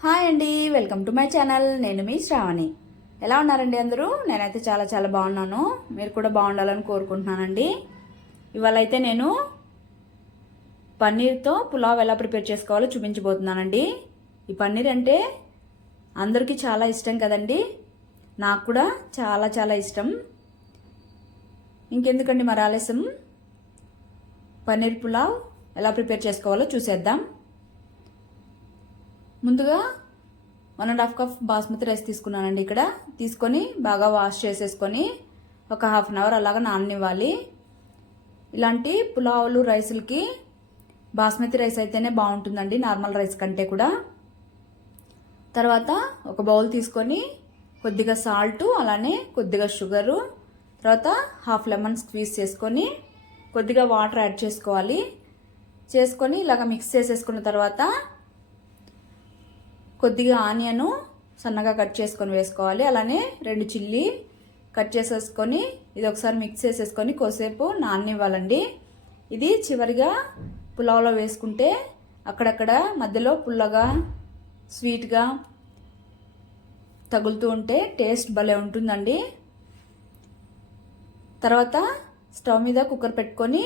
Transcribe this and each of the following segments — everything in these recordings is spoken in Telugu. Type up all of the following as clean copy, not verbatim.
హాయ్ అండి, వెల్కమ్ టు మై ఛానల్. నేను మీ శ్రావణి. ఎలా ఉన్నారండి అందరూ? నేనైతే చాలా చాలా బాగున్నాను. మీరు కూడా బాగుండాలని కోరుకుంటున్నానండి. ఇవాళ అయితే నేను పన్నీర్తో పులావ్ ఎలా ప్రిపేర్ చేసుకోవాలో చూపించబోతున్నానండి. ఈ పన్నీర్ అంటే అందరికీ చాలా ఇష్టం కదండి. నాకు కూడా చాలా చాలా ఇష్టం. ఇంకెందుకండి మరి ఆలస్యం, పన్నీర్ పులావ్ ఎలా ప్రిపేర్ చేసుకోవాలో చూసేద్దాం. ముందుగా 1.5 కప్ బాస్మతి రైస్ తీసుకున్నానండి. ఇక్కడ తీసుకొని బాగా వాష్ చేసేసుకొని ఒక హాఫ్ అన్ అవర్ అలాగా నాననివ్వాలి. ఇలాంటి పులావులు రైసులకి బాస్మతి రైస్ అయితేనే బాగుంటుందండి, నార్మల్ రైస్ కంటే కూడా. తర్వాత ఒక బౌల్ తీసుకొని కొద్దిగా సాల్ట్, అలానే కొద్దిగా షుగరు, తర్వాత హాఫ్ లెమన్ స్క్వీజ్ చేసుకొని కొద్దిగా వాటర్ యాడ్ చేసుకోవాలి. చేసుకొని ఇలాగ మిక్స్ చేసేసుకున్న తర్వాత కొద్దిగా ఆనియను సన్నగా కట్ చేసుకొని వేసుకోవాలి. అలానే 2 చిల్లీ కట్ చేసేసుకొని ఇది ఒకసారి మిక్స్ చేసేసుకొని కొద్దిసేపు నాననివ్వాలండి. ఇది చివరిగా పులావ్లో వేసుకుంటే అక్కడక్కడ మధ్యలో పుల్లగా స్వీట్గా తగులుతూ ఉంటే టేస్ట్ భలే ఉంటుందండి. తర్వాత స్టవ్ మీద కుక్కర్ పెట్టుకొని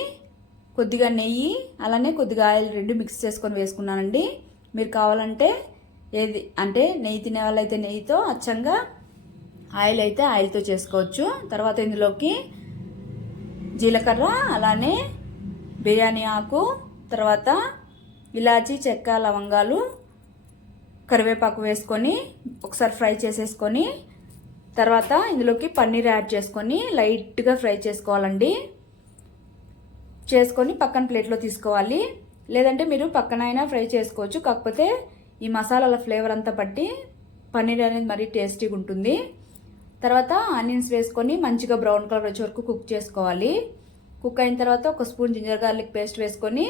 కొద్దిగా నెయ్యి అలానే కొద్దిగా ఆయిల్ 2 మిక్స్ చేసుకొని వేసుకున్నానండి. మీరు కావాలంటే ఏది అంటే నెయ్యి తినే వాళ్ళైతే నెయ్యితో, అచ్చంగా ఆయిల్ అయితే ఆయిల్తో చేసుకోవచ్చు. తర్వాత ఇందులోకి జీలకర్ర, అలానే బిర్యానీ ఆకు, తర్వాత ఇలాచీ, చెక్క, లవంగాలు, కరివేపాకు వేసుకొని ఒకసారి ఫ్రై చేసేసుకొని తర్వాత ఇందులోకి పన్నీర్ యాడ్ చేసుకొని లైట్గా ఫ్రై చేసుకోవాలండి. చేసుకొని పక్కన ప్లేట్లో తీసుకోవాలి. లేదంటే మీరు పక్కన అయినా ఫ్రై చేసుకోవచ్చు. కాకపోతే ఈ మసాలాల ఫ్లేవర్ అంతా పట్టి పన్నీర్ అనేది మరీ టేస్టీగా ఉంటుంది. తర్వాత ఆనియన్స్ వేసుకొని మంచిగా బ్రౌన్ కలర్ వచ్చే వరకు కుక్ చేసుకోవాలి. కుక్ అయిన తర్వాత 1 స్పూన్ జింజర్ గార్లిక్ పేస్ట్ వేసుకొని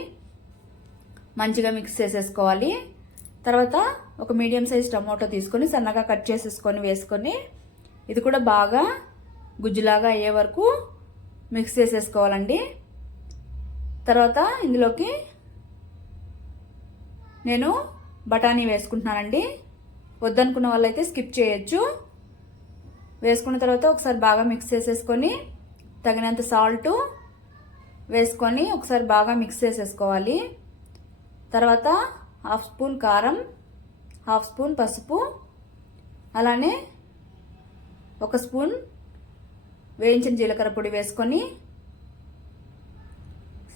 మంచిగా మిక్స్ చేసేసుకోవాలి. తర్వాత ఒక మీడియం సైజ్ టమాటో తీసుకొని సన్నగా కట్ చేసేసుకొని వేసుకొని ఇది కూడా బాగా గుజ్జులాగా అయ్యే వరకు మిక్స్ చేసేసుకోవాలండి. తర్వాత ఇందులోకి నేను బఠానీ వేసుకుంటున్నానండి. వద్దనుకున్న వాళ్ళైతే స్కిప్ చేయొచ్చు. వేసుకున్న తర్వాత ఒకసారి బాగా మిక్స్ చేసేసుకొని తగినంత సాల్ట్ వేసుకొని ఒకసారి బాగా మిక్స్ చేసేసుకోవాలి. తర్వాత 1/2 స్పూన్ కారం, 1/2 స్పూన్ పసుపు, అలానే 1 స్పూన్ వేయించిన జీలకర్ర పొడి వేసుకొని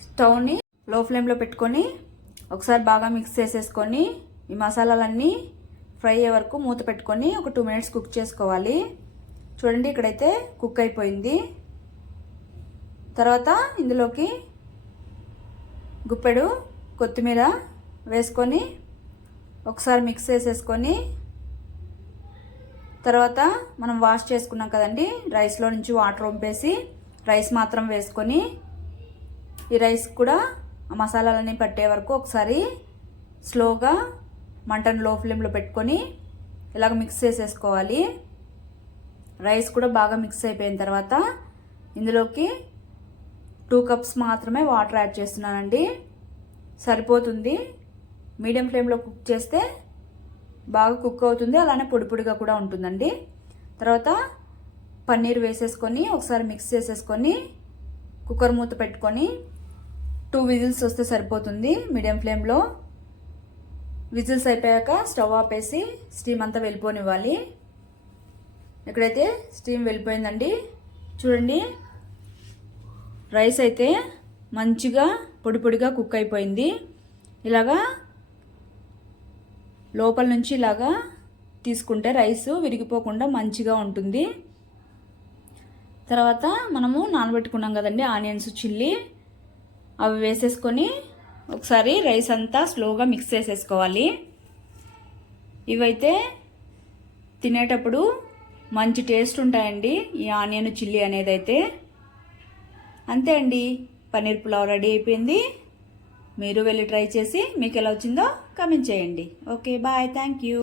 స్టవ్ని లో ఫ్లేమ్లో పెట్టుకొని ఒకసారి బాగా మిక్స్ చేసేసుకొని ఈ మసాలాలన్నీ ఫ్రై అయ్యే వరకు మూత పెట్టుకొని ఒక 2 మినిట్స్ కుక్ చేసుకోవాలి. చూడండి, ఇక్కడైతే కుక్ అయిపోయింది. తర్వాత ఇందులోకి గుప్పెడు కొత్తిమీర వేసుకొని ఒకసారి మిక్స్ చేసేసుకొని తర్వాత మనం వాష్ చేసుకున్నాం కదండి, రైస్లో నుంచి వాటర్ వంపేసి రైస్ మాత్రం వేసుకొని ఈ రైస్ కూడా ఆ మసాలాలన్నీ పట్టే వరకు ఒకసారి స్లోగా మంటను లో ఫ్లేమ్లో పెట్టుకొని ఇలాగ మిక్స్ చేసేసుకోవాలి. రైస్ కూడా బాగా మిక్స్ అయిపోయిన తర్వాత ఇందులోకి 2 కప్స్ మాత్రమే వాటర్ యాడ్ చేస్తున్నానండి. సరిపోతుంది. మీడియం ఫ్లేమ్లో కుక్ చేస్తే బాగా కుక్ అవుతుంది, అలానే పొడి పొడిగా కూడా ఉంటుందండి. తర్వాత పన్నీర్ వేసేసుకొని ఒకసారి మిక్స్ చేసేసుకొని కుక్కర్ మూత పెట్టుకొని 2 విజిల్స్ వస్తే సరిపోతుంది. మీడియం ఫ్లేమ్లో విజిల్స్ అయిపోయాక స్టవ్ ఆపేసి స్టీమ్ అంతా వెళ్ళిపోనివ్వాలి. ఇక్కడైతే స్టీమ్ వెళ్ళిపోయిందండి. చూడండి, రైస్ అయితే మంచిగా పొడి పొడిగా కుక్ అయిపోయింది. ఇలాగా లోపల నుంచి ఇలాగా తీసుకుంటే రైస్ విరిగిపోకుండా మంచిగా ఉంటుంది. తర్వాత మనము నానబెట్టుకున్నాం కదండి ఆనియన్స్, చిల్లీ, అవి వేసేసుకొని ఒకసారి రైస్ అంతా స్లోగా మిక్స్ చేసేసుకోవాలి. ఇవైతే తినేటప్పుడు మంచి టేస్ట్ ఉంటాయండి, ఈ ఆనియన్ చిల్లీ అనేది అయితే. అంతే అండి, పన్నీర్ పులావ్ రెడీ అయిపోయింది. మీరు వెళ్ళి ట్రై చేసి మీకు ఎలా వచ్చిందో కామెంట్ చేయండి. Okay, bye, thank you.